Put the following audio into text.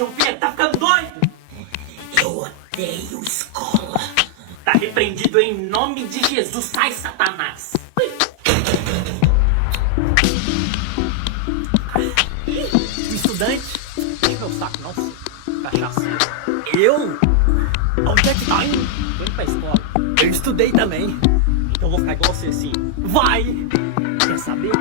João Pedro, tá ficando doido? Eu odeio escola. Tá repreendido em nome de Jesus. Sai, Satanás. O estudante? Enche meu saco, não, senhor. Cachaceiro. Eu? Onde é que tá indo? Tô indo pra escola. Eu estudei também. Então eu vou ficar igual você, assim. Vai! Quer saber?